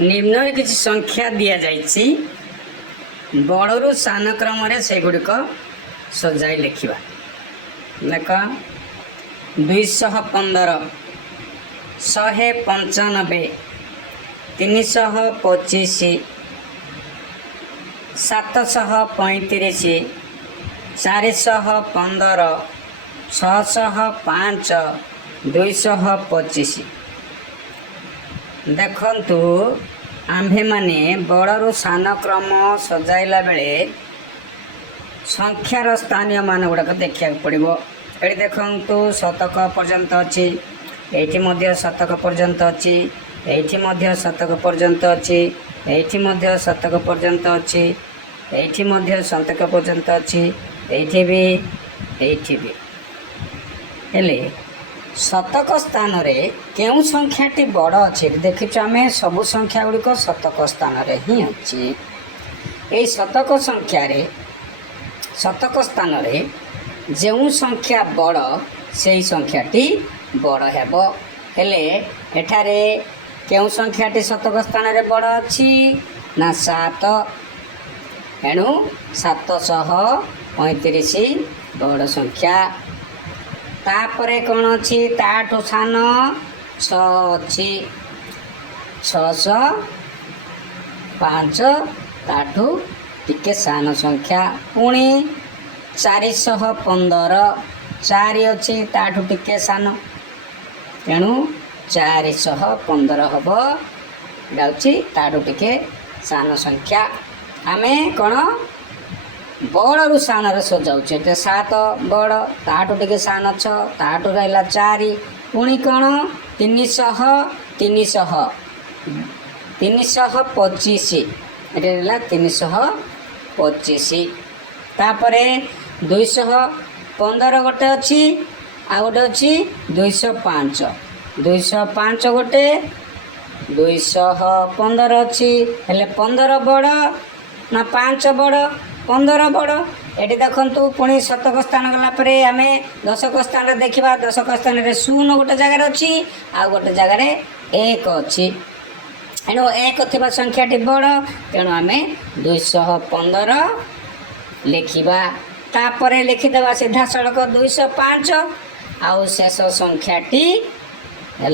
निम्न किसी संख्या दि जाइए बड़ू सान क्रम से गुड़िक सजाई लिखा देख 215 195 325 735 415 605 225 देखंतु आम्भे माने बड़रू सान क्रम सजाइला बेले संख्यार स्थानीय मान गुड़ाक देखा पड़ो। ये देखंतु शतक पर्यंत अच्छी ये शतक पर्यंत अच्छी ये शतक पर्यंत अच्छी ये शतक पर्यंत अच्छी ये शतक पर्यंत अच्छी ये भी हेले शतक स्थान रे केउं संख्याटी बड़ अच्छे देखीचु आम सबु संख्या गुड़िक शतक स्थान रे ही अच्छी। ये शतक संख्या रे शतक स्थान रे जो संख्या बड़ से संख्याटी बड़ हेब हेले एठारे केउं संख्याटी शतक स्थान रे बड़ अच्छी ना 7 एणु 735 बड़ संख्या। तापरे कौन अच्छी ताठू सान 6 अच्छी 605 ताठू टिके सान संख्या पुणी 415 4 अच्छी ताठू टिके सान तेणु 415 हम जाऊँगी ताठू टिके सान संख्या आमे कौन बड़ू सान सजाऊे 7 बड़ ताठू टे सान 6 ताठू रहा 4 पुणी कौन 300 325 ये 325 तापरे 215 गोटे अच्छी आ गोटे अच्छी 205 गोटे 215 अच्छी हेले 15 बड़ ना 5 बड़ 15 बड़ ये देखु पुणी शतक स्थान गलापर आम दशक स्थान देखा दशक स्थान में 0 गोटे जगार अच्छी आ गोटे जगार 1 अच्छी एणु 1 थी संख्याटी बड़ तेणु आम 215 लिखा तापर लिखिदेवा सीधा सड़क 205 आउ शेष संख्याटी है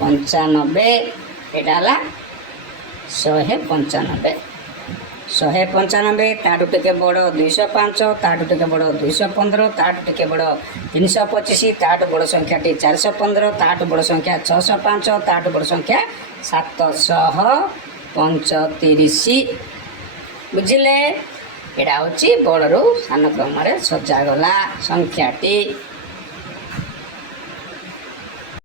195 यहाँ 195 ताठू टे बड़ 205 ताठू टे बड़ 215 ताठू टे बड़ 325 ताठू बड़ संख्याटी 415 ताठू बड़ संख्या 605 ताठू बड़ संख्या 735 बुझिले। यहाँ हूँ बड़रू सान क्रम सजागला संख्याटी।